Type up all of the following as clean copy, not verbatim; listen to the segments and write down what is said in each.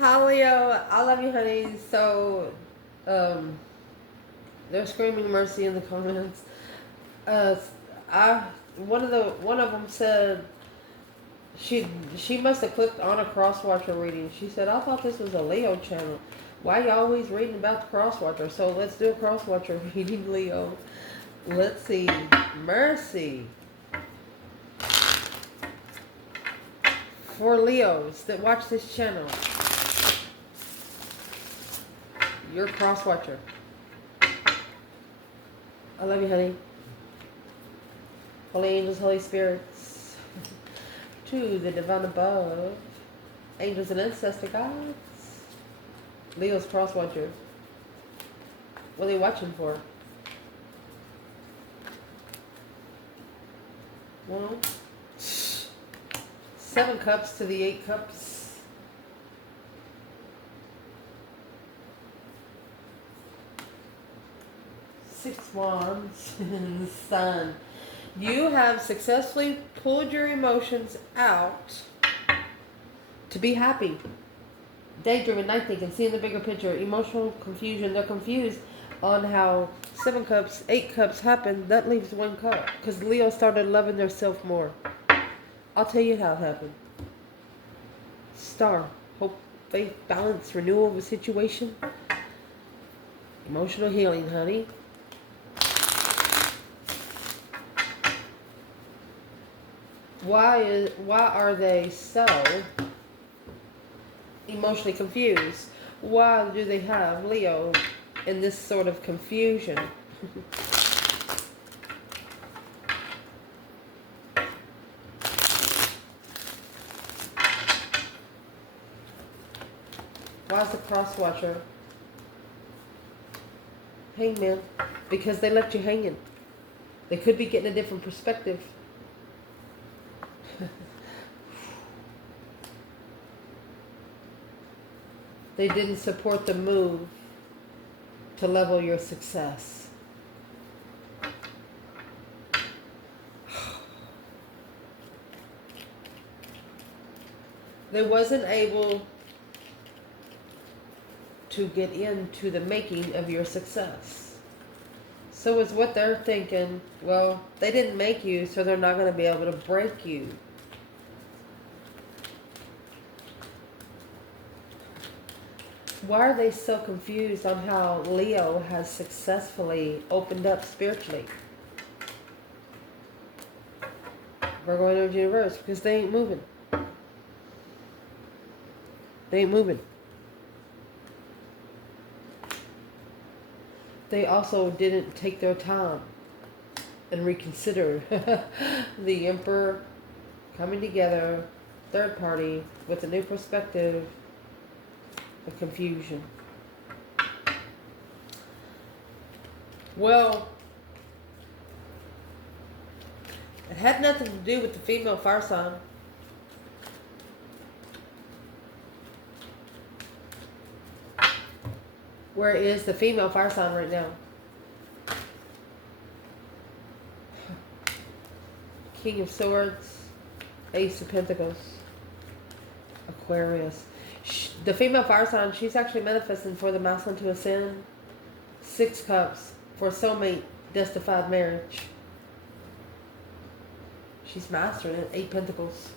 Hi, Leo. I love you, honey. So, um, they're screaming mercy in the comments. Uh, I one of them said she she must have clicked on a Crosswatcher reading. She said, "I thought this was a Leo channel. Why you always reading about the Crosswatcher?" So let's do a Crosswatcher reading, Leo. Let's see. Mercy for Leos that watch this channel. You're Crosswatcher. I love you, honey. Holy angels, Holy spirits, to the divine above, angels and ancestor gods. Leo's Crosswatcher. What are they watching for? Well, 7 cups to the 8 cups. Six wands and the sun. You have successfully pulled your emotions out to be happy. Daydreaming, night thinking, seeing the bigger picture, emotional confusion. They're confused on how 7 cups, 8 cups happened. That leaves 1 cup. Because Leo started loving themselves more. I'll tell you how it happened. Star. Hope, faith, balance, renewal of a situation. Emotional healing, honey. Why are they so emotionally confused? Why do they have Leo in this sort of confusion? Why is the Crosswatcher? Hangman. Because they left you hanging. They could be getting a different perspective. They didn't support the move to level your success. They wasn't able to get into the making of your success. So it's what they're thinking, well, they didn't make you, so they're not going to be able to break you. Why are they so confused on how Leo has successfully opened up spiritually? Virgo energy reverse, because they ain't moving. They ain't moving. They also didn't take their time and reconsider. The Emperor coming together, third party, with a new perspective, a confusion. Well, it had nothing to do with the female fire sign. Where is the female fire sign right now? King of Swords, Ace of Pentacles, Aquarius. The female fire sign, she's actually manifesting for the masculine to ascend. 6 cups for soulmate, justified marriage. She's mastering it. 8 pentacles.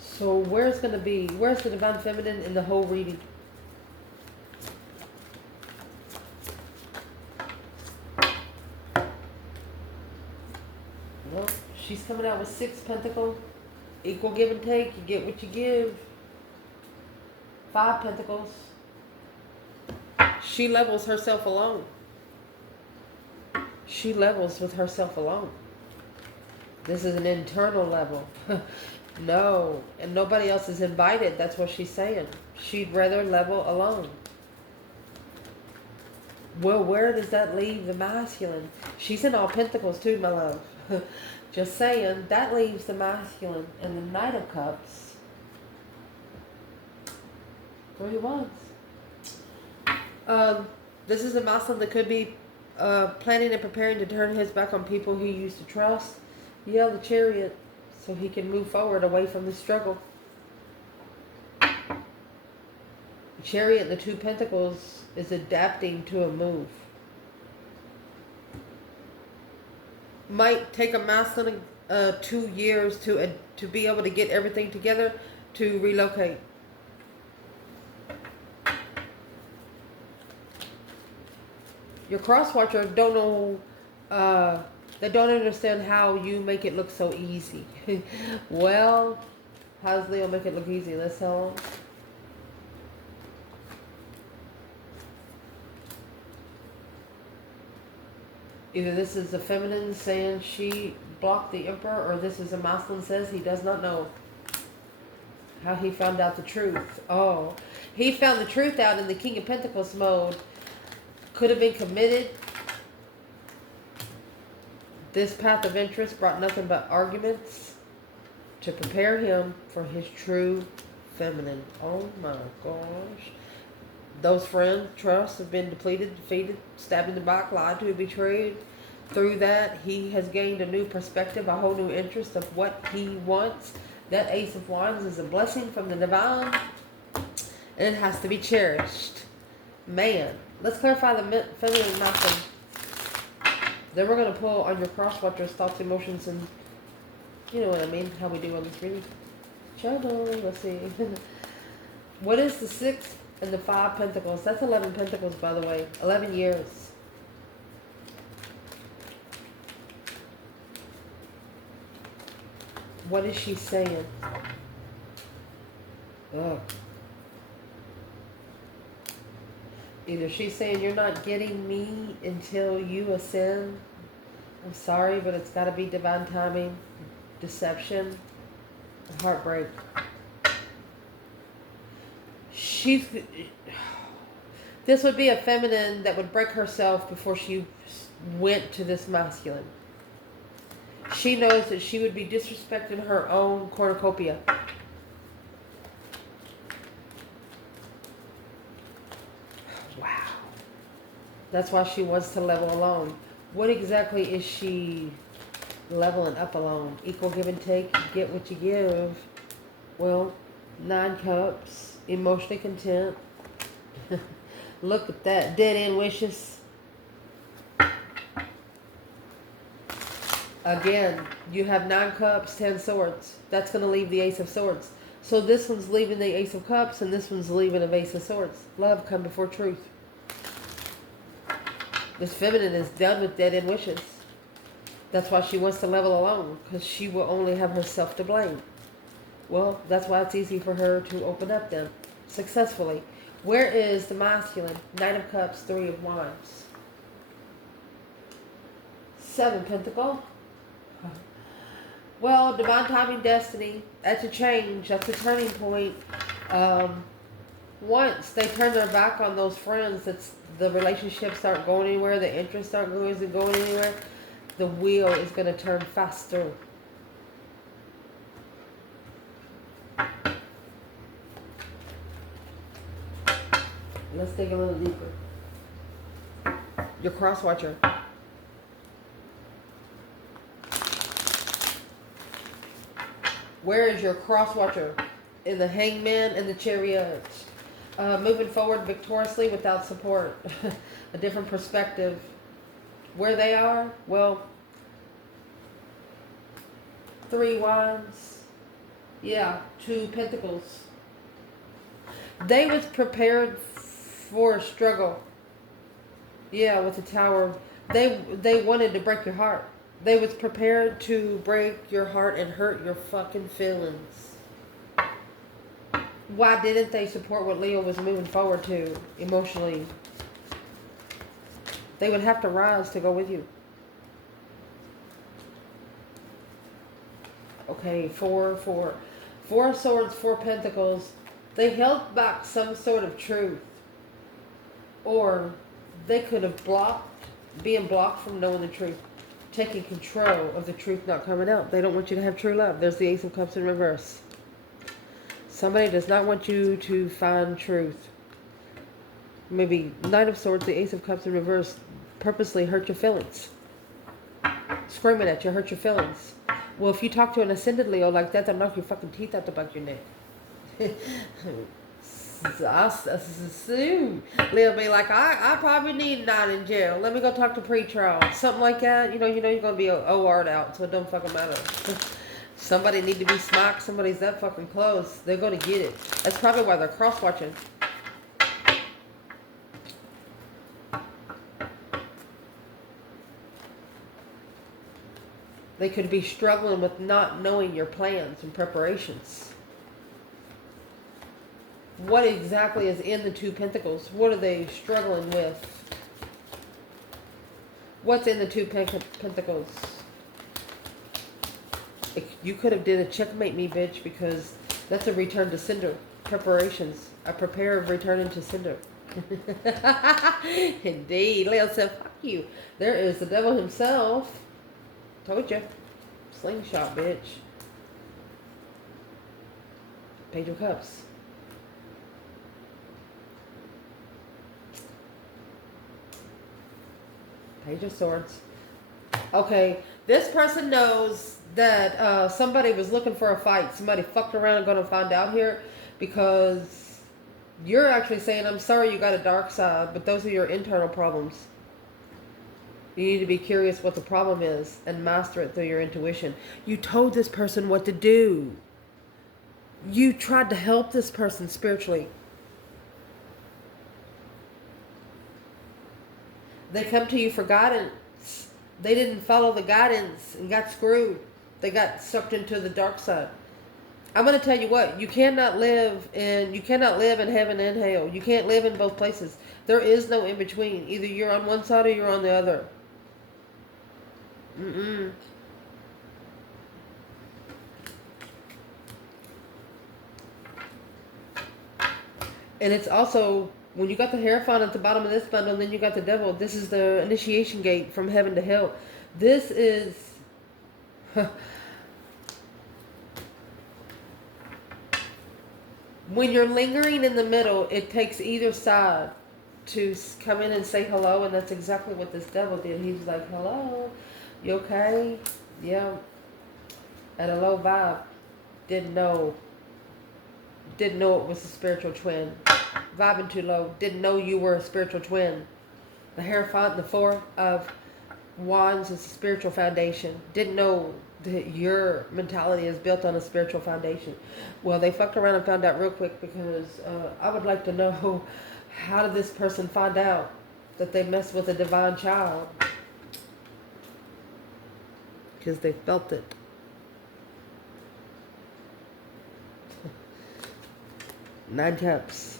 So where's the divine feminine in the whole reading? Well, she's coming out with 6 pentacles. Equal give and take. You get what you give. 5 pentacles. She levels herself alone. She levels with herself alone. This is an internal level. No, and nobody else is invited. That's what she's saying. She'd rather level alone. Well, where does that leave the masculine? She's in all pentacles too, my love. Just saying, that leaves the masculine and the Knight of Cups. 3 wands. This is a masculine that could be planning and preparing to turn his back on people he used to trust. Yeah, the Chariot. So he can move forward away from the struggle. The Chariot, the Two Pentacles, is adapting to a move. Might take a masculine 2 years to be able to get everything together to relocate. Your Crosswatcher don't know, they don't understand how you make it look so easy. Well, how does Leo make it look easy? Let's tell them. Either this is a feminine saying she blocked the Emperor, or this is a masculine says he does not know how he found out the truth. Oh, he found the truth out in the King of Pentacles mode. Could have been committed. This path of interest brought nothing but arguments to prepare him for his true feminine. Oh my gosh. Those friends, trust have been depleted, defeated, stabbed in the back, lied to, betrayed. Through that, he has gained a new perspective, a whole new interest of what he wants. That Ace of Wands is a blessing from the divine, and it has to be cherished. Man, let's clarify the feminine and masculine. Then we're going to pull on your Crosswatcher's thoughts, emotions, and you know what I mean, how we do on this reading. Trouble, let's see. What is the 6 and the 5 Pentacles? That's 11 Pentacles, by the way. 11 years. What is she saying? Ugh. Either she's saying you're not getting me until you ascend. I'm sorry, but it's got to be divine timing, deception, heartbreak. This would be a feminine that would break herself before she went to this masculine. She knows that she would be disrespecting her own cornucopia. Wow. That's why she wants to level alone. What exactly is she leveling up alone? Equal give and take, get what you give. Well, 9 cups, emotionally content. Look at that, dead end wishes. Again, you have 9 cups, 10 swords. That's going to leave the Ace of Swords. So this one's leaving the Ace of Cups, and this one's leaving an Ace of Swords. Love come before truth. This feminine is done with dead end wishes. That's why she wants to level alone, because she will only have herself to blame. Well, that's why it's easy for her to open up then, successfully. Where is the masculine? 9 of Cups, 3 of Wands. 7 Pentacle. Well, divine timing, destiny. That's a change. That's a turning point. Once they turn their back on those friends, the relationships aren't going anywhere. The interests aren't going anywhere. The wheel is going to turn faster. Let's dig a little deeper. Your Crosswatcher. Where is your Crosswatcher? In the Hangman and the Chariot. Moving forward victoriously without support. A different perspective. Where they are? Well, 3 Wands. Yeah, 2 Pentacles. They was prepared for a struggle. Yeah, with the Tower. They wanted to break your heart. They was prepared to break your heart and hurt your fucking feelings. Why didn't they support what Leo was moving forward to emotionally? They would have to rise to go with you. Okay, 4 Swords, 4 Pentacles. They held back some sort of truth. Or they could have being blocked from knowing the truth. Taking control of the truth not coming out. They don't want you to have true love. There's the Ace of Cups in reverse. Somebody does not want you to find truth. Maybe 9 of Swords, the Ace of Cups in reverse, purposely hurt your feelings. Screaming at you, hurt your feelings. Well, if you talk to an ascended Leo like that, they'll knock your fucking teeth out the back of your neck. Leo be like, I probably need a night in jail. Let me go talk to pre-trial. Something like that. You know you're going to be OR'd out, so it don't fucking matter. Somebody need to be smacked. Somebody's that fucking close. They're going to get it. That's probably why they're cross-watching. They could be struggling with not knowing your plans and preparations. What exactly is in the Two Pentacles? What are they struggling with? What's in the Two Pentacles? You could have did a checkmate me, bitch, because that's a return to sender. Preparations. I prepare of returning to sender. Indeed. Leo said, fuck you. There is the devil himself. Told you. Slingshot, bitch. Page of Cups. Page of Swords. Okay, this person knows that somebody was looking for a fight. Somebody fucked around and going to find out here, because you're actually saying, I'm sorry you got a dark side, but those are your internal problems. You need to be curious what the problem is and master it through your intuition. You told this person what to do. You tried to help this person spiritually. They come to you for guidance. They didn't follow the guidance and got screwed. They got sucked into the dark side. I'm going to tell you what, you cannot live in heaven and hell. You can't live in both places. There is no in between. Either you're on one side or you're on the other. And it's also, when you got the Hierophant at the bottom of this bundle, and then you got the devil, this is the initiation gate from heaven to hell. This is... When you're lingering in the middle, it takes either side to come in and say hello, and that's exactly what this devil did. He was like, hello, you okay? Yeah. At a low vibe. Didn't know it was a spiritual twin. Vibing too low. Didn't know you were a spiritual twin. The Hierophant and the Four of Wands is a spiritual foundation. Didn't know that your mentality is built on a spiritual foundation. Well, they fucked around and found out real quick, because I would like to know, how did this person find out that they messed with a divine child? Because they felt it. Nine Cups.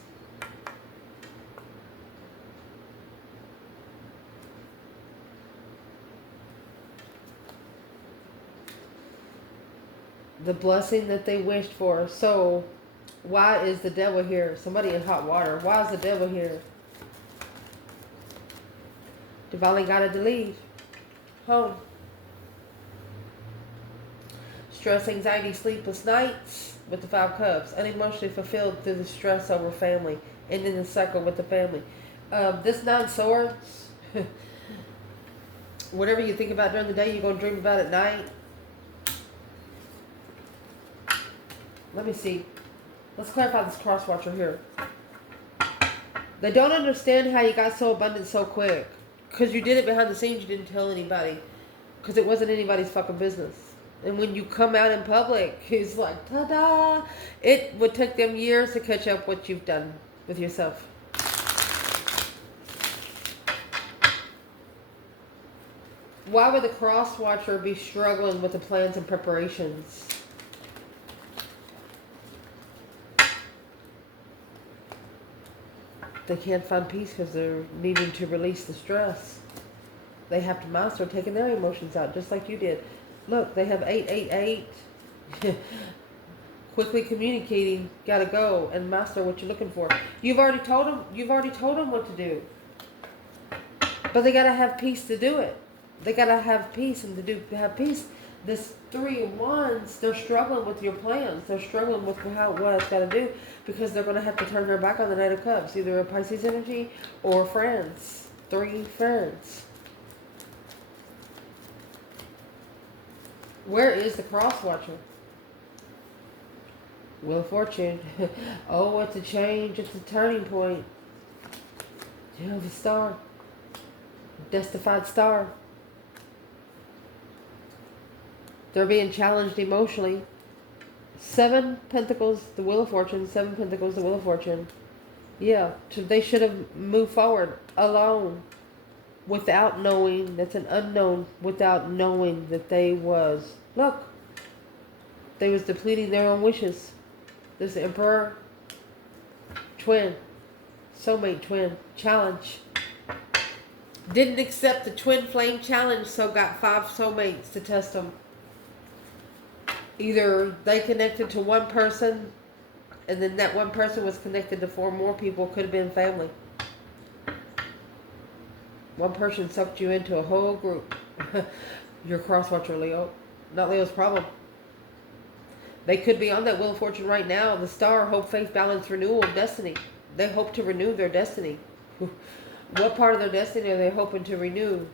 The blessing that they wished for. So, why is the devil here? Somebody in hot water. Why is the devil here? Divinely guided to leave. Home. Stress, anxiety, sleepless nights with the Five Cups. Unemotionally fulfilled through the stress over family. Ending the cycle with the family. This Nine Swords. Whatever you think about during the day, you're going to dream about at night. Let me see. Let's clarify this Crosswatcher here. They don't understand how you got so abundant so quick. Because you did it behind the scenes. You didn't tell anybody. Because it wasn't anybody's fucking business. And when you come out in public, it's like, ta-da! It would take them years to catch up what you've done with yourself. Why would the Crosswatcher be struggling with the plans and preparations? They can't find peace because they're needing to release the stress. They have to master taking their emotions out, just like you did. Look, they have 888. Quickly communicating, gotta go and master what you're looking for. You've already told them what to do. But they gotta have peace to do it. They gotta have peace, and to have peace. This Three of Wands, they're struggling with your plans. They're struggling with what it's got to do, because they're going to have to turn their back on the Knight of Cups, either a Pisces energy or friends. 3 friends. Where is the Crosswatcher? Wheel of Fortune. Oh, it's a change. It's a turning point. You have a star. Destified star. They're being challenged emotionally. 7 Pentacles, the Wheel of Fortune. 7 Pentacles, the Wheel of Fortune. Yeah, they should have moved forward alone. Without knowing, that's an unknown, without knowing that they was, look, they was depleting their own wishes. This Emperor, twin, soulmate twin, challenge. Didn't accept the twin flame challenge, so got 5 soulmates to test them. Either they connected to one person, and then that one person was connected to 4 more people, could have been family. One person sucked you into a whole group. You're Crosswatcher, Leo. Not Leo's problem. They could be on that Wheel of Fortune right now. The star, hope, faith, balance, renewal, destiny. They hope to renew their destiny. What part of their destiny are they hoping to renew?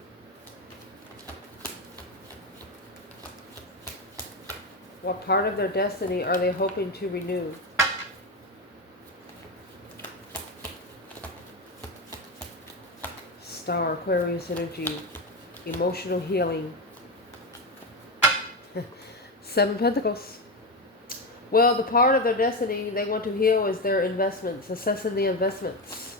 What part of their destiny are they hoping to renew? Star, Aquarius energy, emotional healing. 7 Pentacles. Well, the part of their destiny they want to heal is their investments, assessing the investments.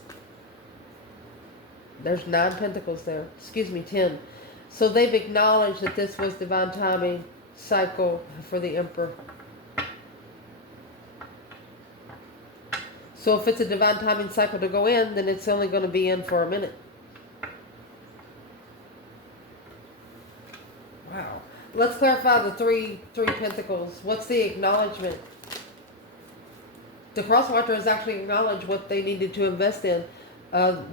There's 9 Pentacles there. Excuse me, 10. So they've acknowledged that this was divine timing cycle for the Emperor. So if it's a divine timing cycle to go in, then it's only going to be in for a minute. Wow. Let's clarify the three Pentacles. What's the acknowledgement? The Crosswatcher has actually acknowledged what they needed to invest in.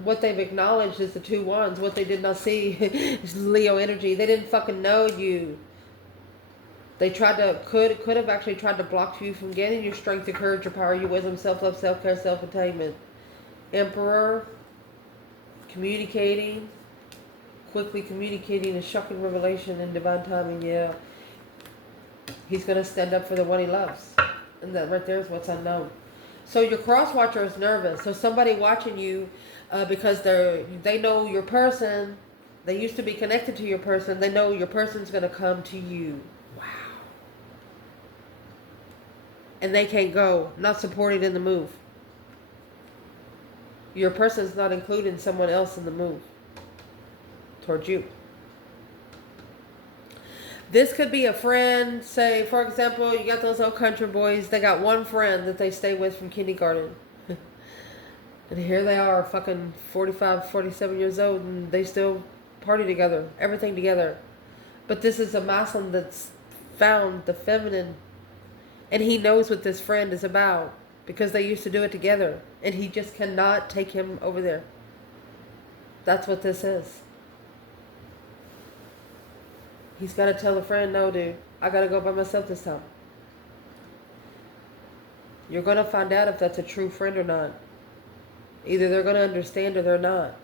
What they've acknowledged is the 2 wands. What they did not see is Leo energy. They didn't fucking know you. They tried to, could have actually tried to block you from getting your strength, your courage, your power, your wisdom, self-love, self-care, self-attainment. Emperor, communicating, quickly communicating a shocking revelation and divine timing. Yeah, he's going to stand up for the one he loves. And that right there is what's unknown. So your Crosswatcher is nervous. So somebody watching you because they know your person. They used to be connected to your person. They know your person's going to come to you. Wow. And they can't go. Not supported in the move. Your person's not including someone else in the move towards you. This could be a friend. Say, for example, you got those old country boys. They got one friend that they stay with from kindergarten. And here they are, fucking 45, 47 years old, and they still party together. Everything together. But this is a masculine that's found the feminine. And he knows what this friend is about. Because they used to do it together. And he just cannot take him over there. That's what this is. He's got to tell the friend, no, dude, I got to go by myself this time. You're going to find out if that's a true friend or not. Either they're going to understand or they're not.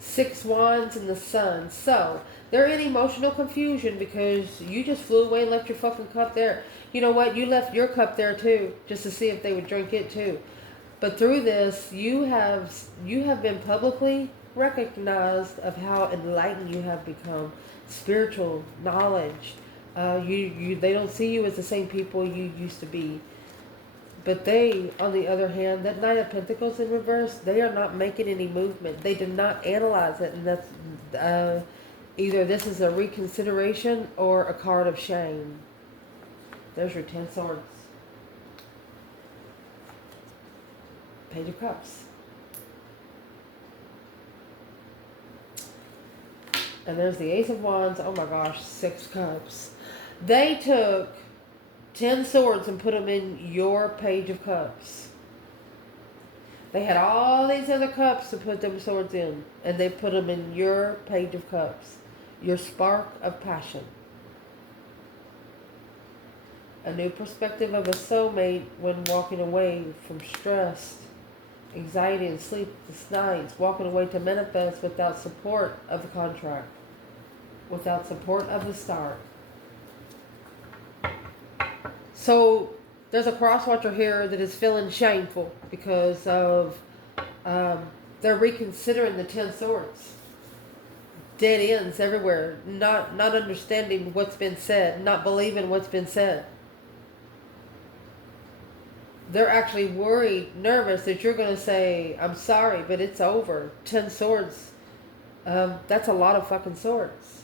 Six Wands and the Sun. So, they're in emotional confusion because you just flew away and left your fucking cup there. You know what? You left your cup there too, just to see if they would drink it too. But through this, you have been publicly recognized of how enlightened you have become. Spiritual knowledge. They don't see you as the same people you used to be. But they, on the other hand, that Knight of Pentacles in reverse, they are not making any movement. They did not analyze it, and that's either this is a reconsideration or a card of shame. There's your 10 swords. Page of Cups. And there's the Ace of Wands. Oh my gosh, 6 Cups. They took 10 swords and put them in your Page of Cups. They had all these other cups to put them swords in. And they put them in your Page of Cups. Your spark of passion. A new perspective of a soulmate when walking away from stressed anxiety and sleepless nights, walking away to manifest without support of the contract, without support of the start. So there's a crosswatcher here that is feeling shameful because of they're reconsidering the 10 swords. Dead ends everywhere, not understanding what's been said, not believing what's been said. They're actually worried, nervous that you're going to say, I'm sorry, but it's over. 10 swords. That's a lot of fucking swords.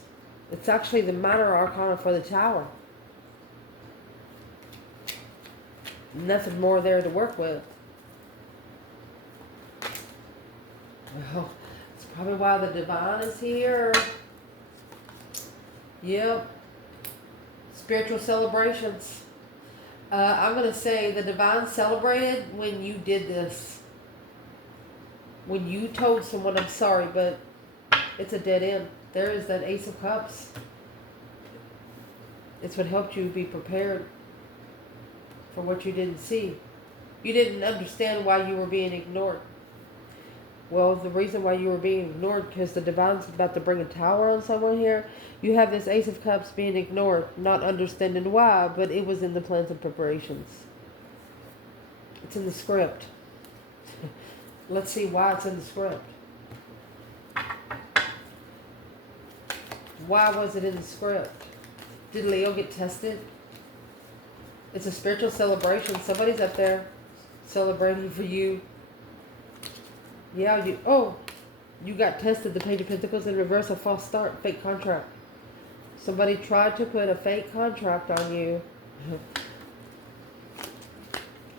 It's actually the minor arcana for the tower. Nothing more there to work with. Well, it's probably why the divine is here. Yep. Spiritual celebrations. I'm going to say the divine celebrated when you did this. When you told someone, I'm sorry, but it's a dead end. There is that Ace of Cups. It's what helped you be prepared for what you didn't see. You didn't understand why you were being ignored. Well, the reason why you were being ignored, because the divine's about to bring a tower on someone here. You have this Ace of Cups being ignored, not understanding why, but it was in the plans and preparations. It's in the script. Let's see why it's in the script. Why was it in the script? Did Leo get tested? It's a spiritual celebration. Somebody's up there celebrating for you. Yeah, you got tested. The Page of Pentacles in reverse, a false start, fake contract. Somebody tried to put a fake contract on you.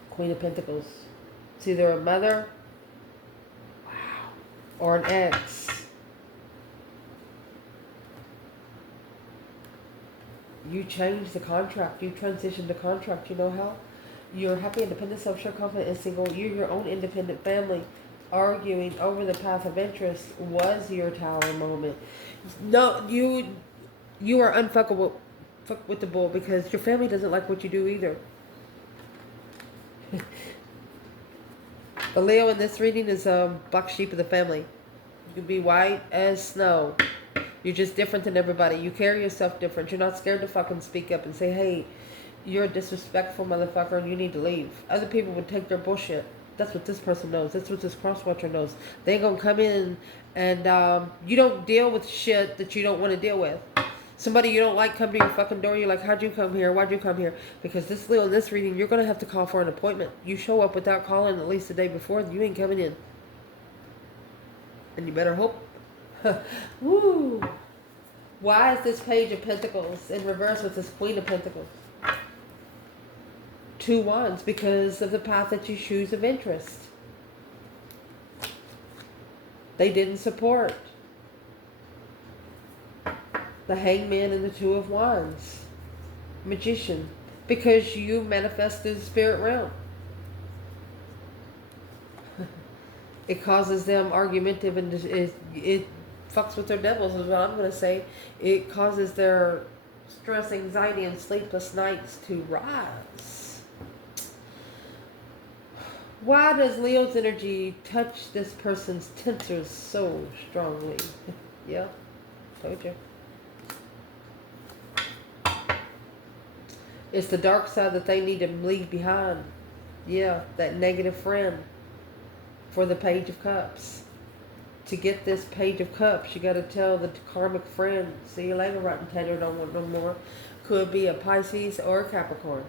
Queen of Pentacles. It's either a mother, wow, or an ex. You changed the contract. You transitioned the contract. You know how? You're happy, independent, self-sure, confident, and single. You're your own independent family. Arguing over the path of interest was your tower moment. No, you are unfuckable. Fuck with the bull, because your family doesn't like what you do either. The Leo in this reading is black sheep of the family. You can be white as snow. You're just different than everybody. You carry yourself different. You're not scared to fucking speak up and say, hey, you're a disrespectful motherfucker and you need to leave. Other people would take their bullshit. That's what this person knows. That's what this crosswatcher knows. They ain't gonna come in and you don't deal with shit that you don't want to deal with. Somebody you don't like come to your fucking door. You're like, how'd you come here? Why'd you come here? Because this Leo in this reading, you're gonna have to call for an appointment. You show up without calling at least the day before, you ain't coming in. And you better hope. Woo! Why is this Page of Pentacles in reverse with this Queen of Pentacles? 2 wands, because of the path that you choose of interest. They didn't support. The Hangman and the 2 of Wands. Magician. Because you manifested the spirit realm. It causes them argumentative and it fucks with their devils is what I'm going to say. It causes their stress, anxiety, and sleepless nights to rise. Why does Leo's energy touch this person's tensors so strongly? Yeah, told you. It's the dark side that they need to leave behind. Yeah, that negative friend for the Page of Cups. To get this Page of Cups, you got to tell the karmic friend, see you later, rotten tater, don't want no more. Could be a Pisces or a Capricorn.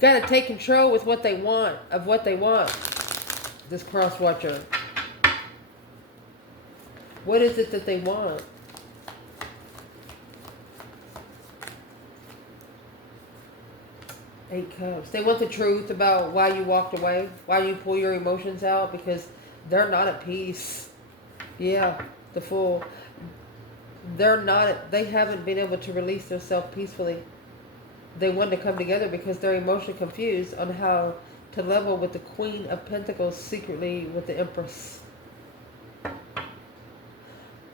Got to take control with what they want, of what they want. This crosswatcher. What is it that they want? Eight Cups. They want the truth about why you walked away, why you pull your emotions out, because they're not at peace. Yeah, the Fool. They haven't been able to release themselves peacefully. They want to come together because they're emotionally confused on how to level with the Queen of Pentacles secretly with the Empress.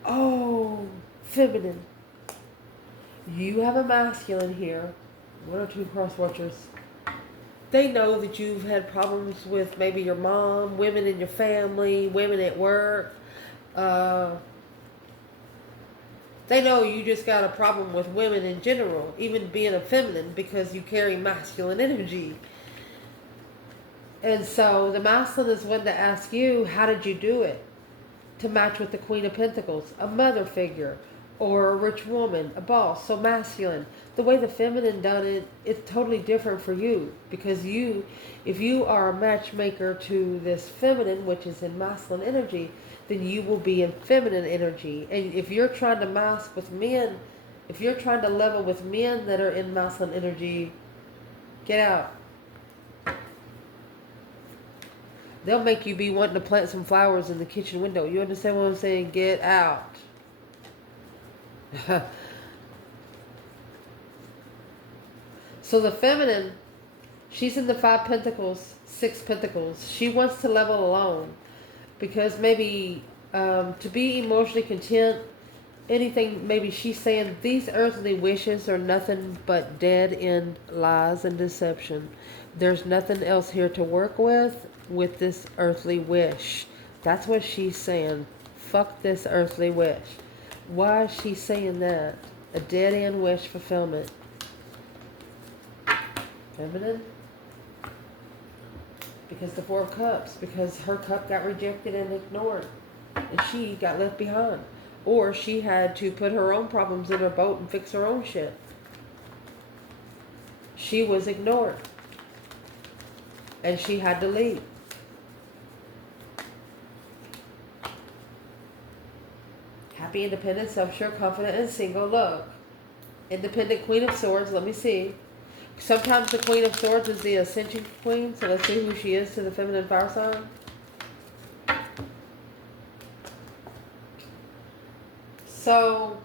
Oh, feminine. You have a masculine here. 1 or 2 crosswatchers. They know that you've had problems with maybe your mom, women in your family, women at work. Uh, they know you just got a problem with women in general, even being a feminine, because you carry masculine energy. And so the masculine is one to ask you, how did you do it? To match with the Queen of Pentacles, a mother figure, or a rich woman, a boss, so masculine. The way the feminine done it, it's totally different for you. Because you, if you are a matchmaker to this feminine, which is in masculine energy, then you will be in feminine energy. And if you're trying to mask with men, if you're trying to level with men that are in masculine energy, get out. They'll make you be wanting to plant some flowers in the kitchen window. You understand what I'm saying? Get out. So the feminine, she's in the 5 Pentacles, 6 Pentacles. She wants to level alone. Because maybe to be emotionally content, anything, maybe she's saying these earthly wishes are nothing but dead end lies and deception. There's nothing else here to work with this earthly wish. That's what she's saying. Fuck this earthly wish. Why is she saying that? A dead end wish fulfillment. Feminine? Because the 4 of Cups. Because her cup got rejected and ignored. And she got left behind. Or she had to put her own problems in her boat and fix her own shit. She was ignored. And she had to leave. Happy, independent, self-sure, confident, and single. Look. Independent Queen of Swords. Let me see. Sometimes the Queen of Swords is the Ascension Queen. So let's see who she is to the feminine fire sign. So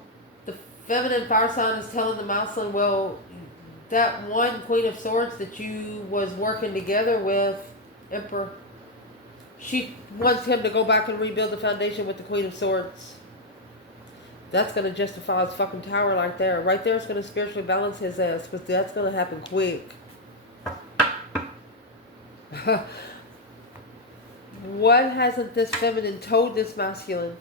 the feminine fire sign is telling the masculine, well, that one Queen of Swords that you was working together with, Emperor, she wants him to go back and rebuild the foundation with the Queen of Swords. That's going to justify his fucking tower right there. Right there is going to spiritually balance his ass, because that's going to happen quick. What hasn't this feminine told this masculine?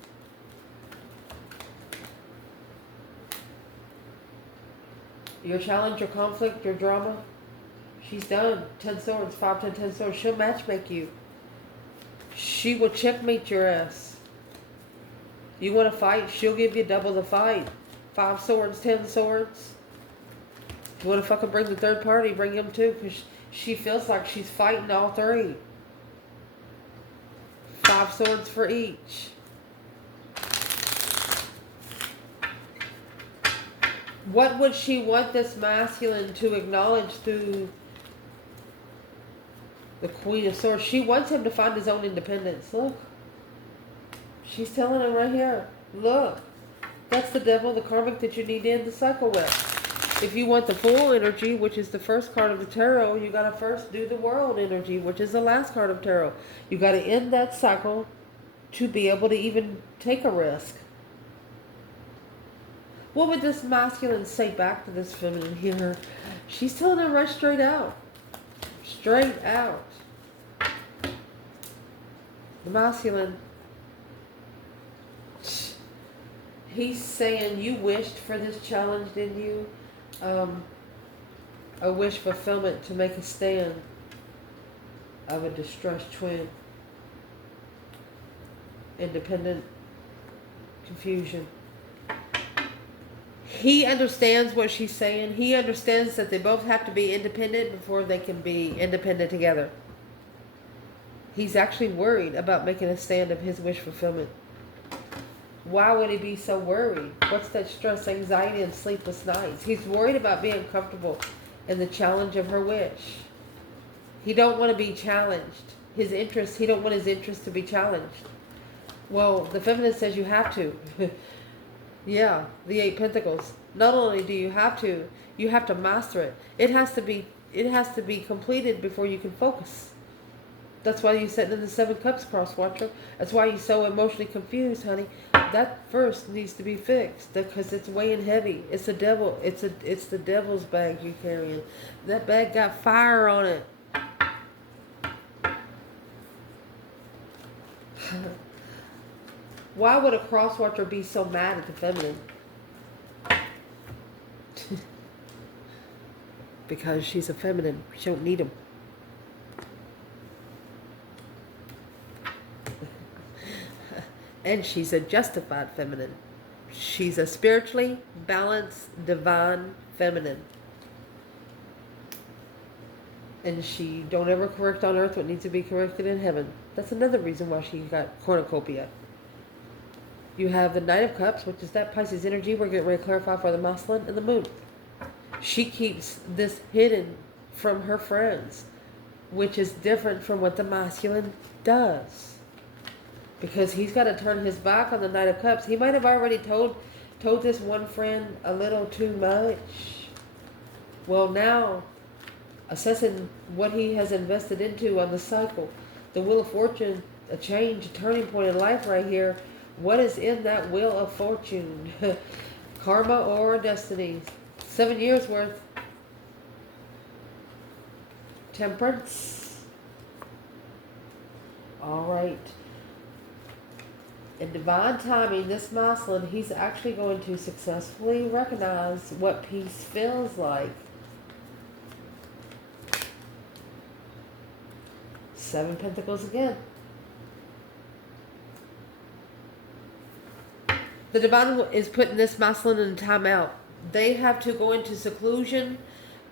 Your challenge, your conflict, your drama, she's done. 10 swords, 5, 10, 10 swords. She'll matchmake you. She will checkmate your ass. You want to fight, she'll give you double the fight. 5 swords, 10 swords. You want to fucking bring the third party, bring him too, because she feels like she's fighting all 3. 5 swords for each. What would she want this masculine to acknowledge through the Queen of Swords? She wants him to find his own independence. Look. She's telling him right here. Look. That's the devil, the karmic that you need to end the cycle with. If you want the full energy, which is the first card of the tarot, you got to first do the world energy, which is the last card of tarot. You got to end that cycle to be able to even take a risk. What would this masculine say back to this feminine here? She's telling him right straight out. Straight out. The masculine. He's saying you wished for this challenge, didn't you? A wish fulfillment to make a stand of a distressed twin. Independent confusion. He understands what she's saying. He understands that they both have to be independent before they can be independent together. He's actually worried about making a stand of his wish fulfillment. Why would he be so worried? What's that stress, anxiety, and sleepless nights? He's worried about being comfortable in the challenge of her wish. He don't want to be challenged. His interest, he don't want his interest to be challenged. Well, the feminine says you have to. Yeah, the 8 Pentacles. Not only do you have to master it. It has to be completed before you can focus. That's why you're sitting in the 7 Cups, Crosswatcher. That's why you're so emotionally confused, honey. That first needs to be fixed because it's weighing heavy. It's the devil. It's the devil's bag you're carrying. That bag got fire on it. Why would a crosswatcher be so mad at the feminine? Because she's a feminine. She don't need them. And she's a justified feminine. She's a spiritually balanced, divine feminine. And she don't ever correct on earth what needs to be corrected in heaven. That's another reason why she got cornucopia. You have the Knight of Cups, which is that Pisces energy we're getting ready to clarify for the masculine, and the moon. She keeps this hidden from her friends, which is different from what the masculine does. Because he's got to turn his back on the Knight of Cups. He might have already told this one friend a little too much. Well, now, assessing what he has invested into on the cycle, the Wheel of Fortune, a change, a turning point in life right here. What is in that Wheel of Fortune? Karma or destiny. 7 years worth. Temperance. All right. In divine timing, this masculine, he's actually going to successfully recognize what peace feels like. 7 Pentacles again. The divine is putting this masculine in timeout. They have to go into seclusion,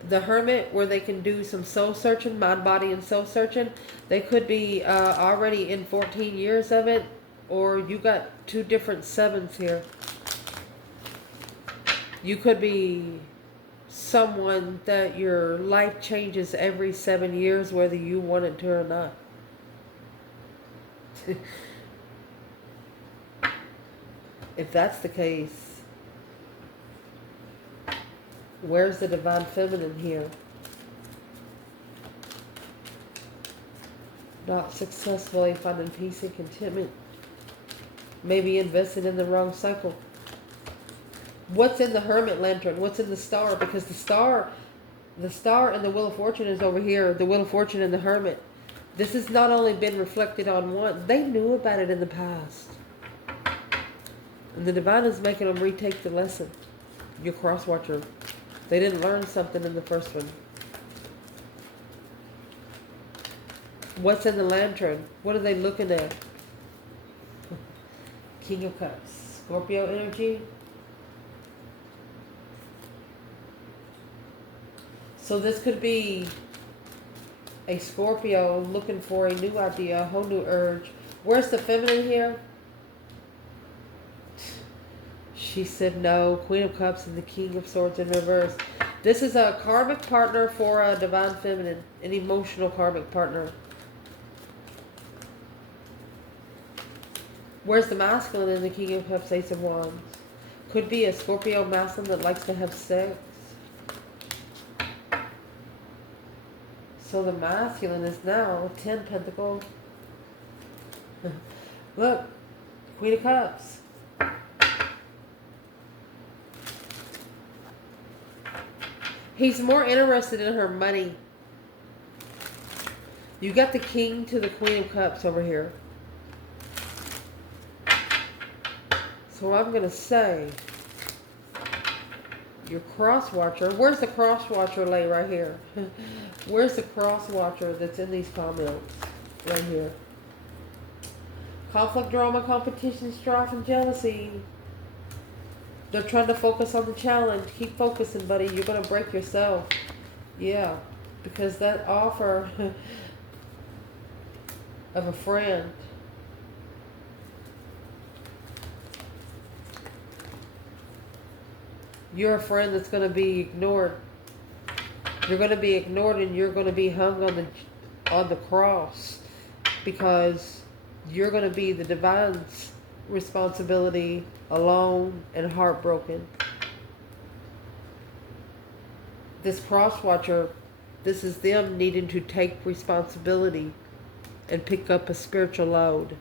the hermit, where they can do some soul searching, mind, body, and soul searching. They could be already in 14 years of it, or you got 2 different 7s here. You could be someone that your life changes every 7 years, whether you want it to or not. If that's the case, where's the divine feminine here? Not successfully finding peace and contentment. Maybe invested in the wrong cycle. What's in the Hermit Lantern? What's in the Star? Because the Star and the Wheel of Fortune is over here. The Wheel of Fortune and the Hermit. This has not only been reflected on one. They knew about it in the past. And the divine is making them retake the lesson. Your Crosswatcher. They didn't learn something in the first one. What's in the lantern? What are they looking at? King of Cups. Scorpio energy. So this could be a Scorpio looking for a new idea, a whole new urge. Where's the feminine here? She said no. Queen of Cups and the King of Swords in reverse. This is a karmic partner for a divine feminine. An emotional karmic partner. Where's the masculine in the King of Cups, Ace of Wands? Could be a Scorpio masculine that likes to have sex. So the masculine is now 10 Pentacles. Look, Queen of Cups. He's more interested in her money. You got the King to the Queen of Cups over here. So I'm going to say, your Crosswatcher. Where's the Crosswatcher lay right here? Where's the Crosswatcher that's in these comments? Right here. Conflict, drama, competition, strife, and jealousy. They're trying to focus on the challenge. Keep focusing, buddy. You're going to break yourself. Yeah. Because that offer of a friend. You're a friend that's going to be ignored. You're going to be ignored and you're going to be hung on the cross. Because you're going to be the divine's responsibility, alone and heartbroken. This Crosswatcher, this is them needing to take responsibility and pick up a spiritual load.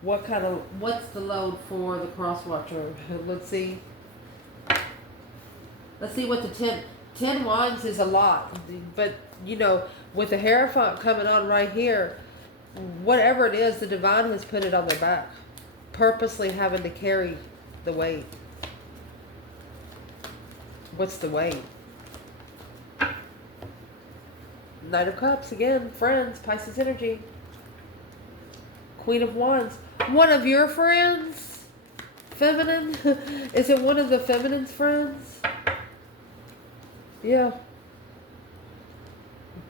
What's the load for the Crosswatcher? Let's see. Let's see what the 10 wands is a lot. But, you know, with the Hierophant coming on right here, whatever it is, the divine has put it on their back. Purposely having to carry the weight. What's the weight? Knight of Cups, again, friends, Pisces energy. Queen of Wands. One of your friends? Feminine? Is it one of the feminine's friends? Yeah.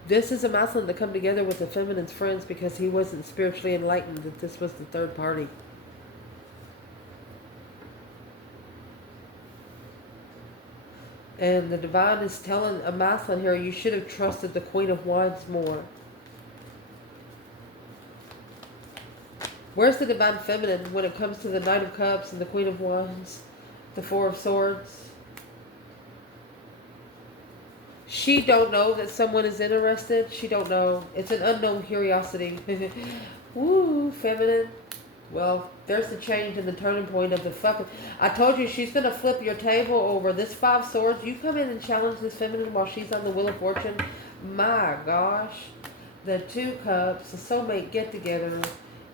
This is a masculine to come together with the feminine's friends because he wasn't spiritually enlightened that this was the third party. And the divine is telling a masculine here, you should have trusted the Queen of Wands more. Where's the divine feminine when it comes to the Knight of Cups and the Queen of Wands, the Four of Swords? She don't know that someone is interested. She don't know. It's an unknown curiosity. Woo, feminine. Well, there's the change and the turning point of the fucking... I told you she's going to flip your table over. This Five of Swords, you come in and challenge this feminine while she's on the Wheel of Fortune. My gosh. The Two Cups, the soulmate get together.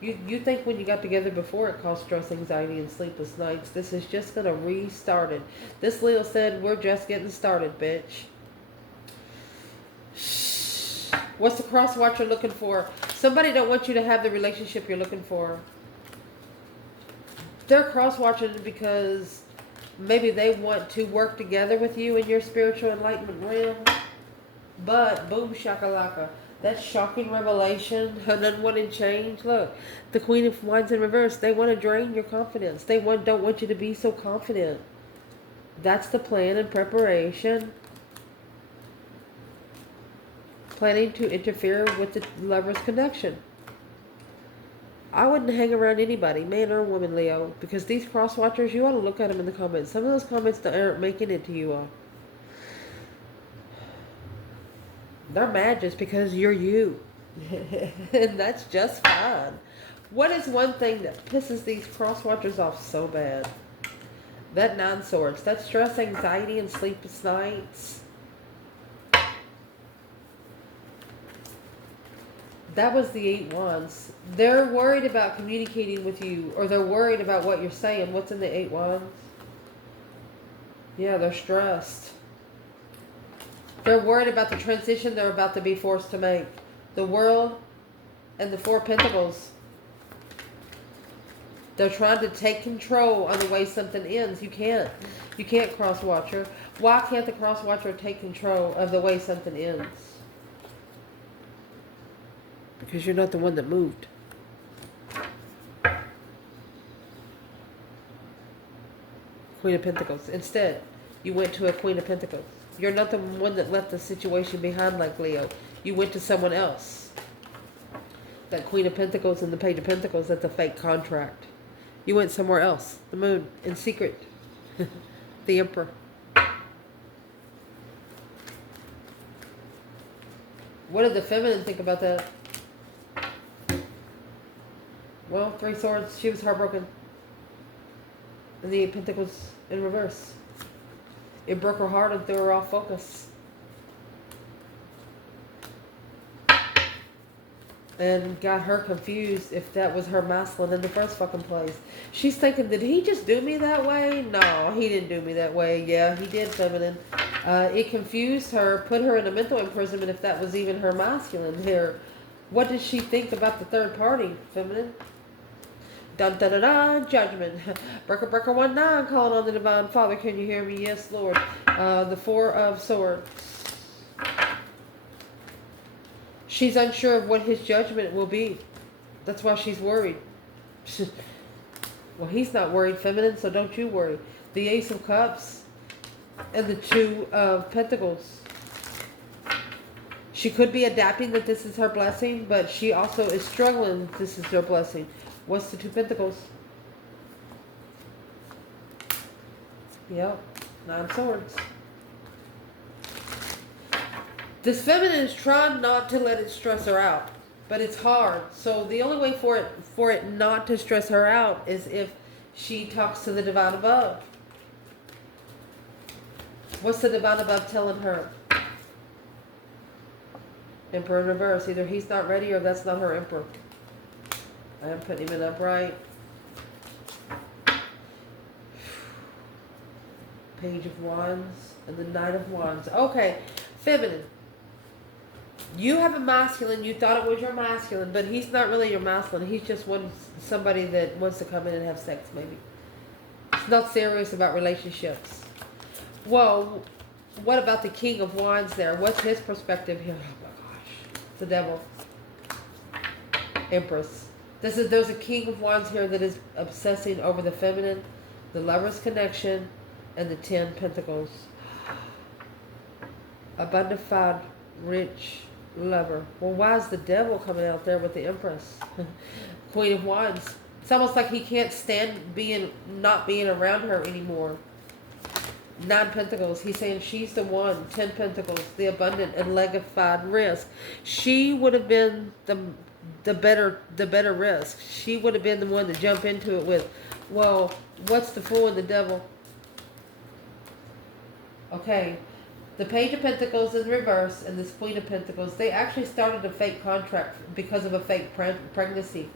You think when you got together before it caused stress, anxiety, and sleepless nights. This is just going to restart it. This Leo said, we're just getting started, bitch. What's the Crosswatcher looking for? Somebody don't want you to have the relationship you're looking for. They're cross-watching because maybe they want to work together with you in your spiritual enlightenment realm. But, boom shakalaka. That shocking revelation, an unwanted change. Look, the Queen of Wands in reverse. They want to drain your confidence. They don't want you to be so confident. That's the plan and preparation. Planning to interfere with the lover's connection. I wouldn't hang around anybody, man or woman, Leo, because these cross-watchers, you ought to look at them in the comments. Some of those comments that aren't making it to you all. They're mad just because you're you. And that's just fine. What is one thing that pisses these cross-watchers off so bad? That Nine of Swords. That stress, anxiety, and sleepless nights. That was the Eight Wands. They're worried about communicating with you, or they're worried about what you're saying. What's in the Eight Wands? Yeah, they're stressed. They're worried about the transition they're about to be forced to make. The World and the Four of Pentacles. They're trying to take control on the way something ends. You can't. You can't, Crosswatcher. Why can't the Crosswatcher take control of the way something ends? Because you're not the one that moved. Queen of Pentacles. Instead, you went to a Queen of Pentacles. You're not the one that left the situation behind like Leo. You went to someone else. That Queen of Pentacles and the Page of Pentacles, that's a fake contract. You went somewhere else. The Moon. In secret. The Emperor. What did the feminine think about that? Well, Three of Swords, she was heartbroken. And the Eight of Pentacles in reverse. It broke her heart and threw her off focus. And got her confused if that was her masculine in the first fucking place. She's thinking, did he just do me that way? No, he didn't do me that way. Yeah, he did, feminine. It confused her, put her in a mental imprisonment if that was even her masculine here. What did she think about the third party, feminine? Dun dun dun dun, judgment. Breaker breaker 19, calling on the divine Father. Can you hear me? Yes, Lord. The Four of Swords. She's unsure of what his judgment will be. That's why she's worried. Well, he's not worried, feminine, so don't you worry. The Ace of Cups and the Two of Pentacles. She could be adapting that this is her blessing, but she also is struggling that this is her blessing. What's the Two Pentacles? Yep. Nine of Swords. This feminine is trying not to let it stress her out. But it's hard. So the only way for it not to stress her out is if she talks to the divine above. What's the divine above telling her? Emperor in reverse. Either he's not ready or that's not her emperor. I am putting him in upright. Page of Wands and the Knight of Wands. Okay, feminine. You have a masculine. You thought it was your masculine, but he's not really your masculine. He's just somebody that wants to come in and have sex, maybe. He's not serious about relationships. Well, what about the King of Wands there? What's his perspective here? Oh my gosh. The Devil. Empress. There's a King of Wands here that is obsessing over the feminine, the Lover's connection, and the 10 Pentacles. Abundified, rich lover. Well, why is the Devil coming out there with the Empress? Queen of Wands. It's almost like he can't stand not being around her anymore. 9 Pentacles. He's saying she's the one. 10 Pentacles. The abundant and legified risk. She would have been the better risk. She would have been the one to jump into it with. Well, what's the Fool and the Devil? Okay. The Page of Pentacles in reverse and this Queen of Pentacles. They actually started a fake contract because of a fake pregnancy.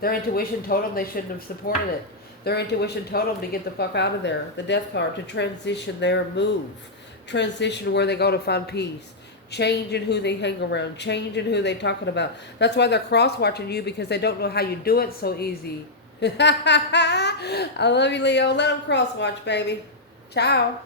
Their intuition told them they shouldn't have supported it. Their intuition told them to get the fuck out of there. The Death card, to transition their move. Transition where they go to find peace. Change in who they hang around. Change in who they're talking about. That's why they're cross-watching you, because they don't know how you do it so easy. I love you, Leo. Let them cross-watch, baby. Ciao.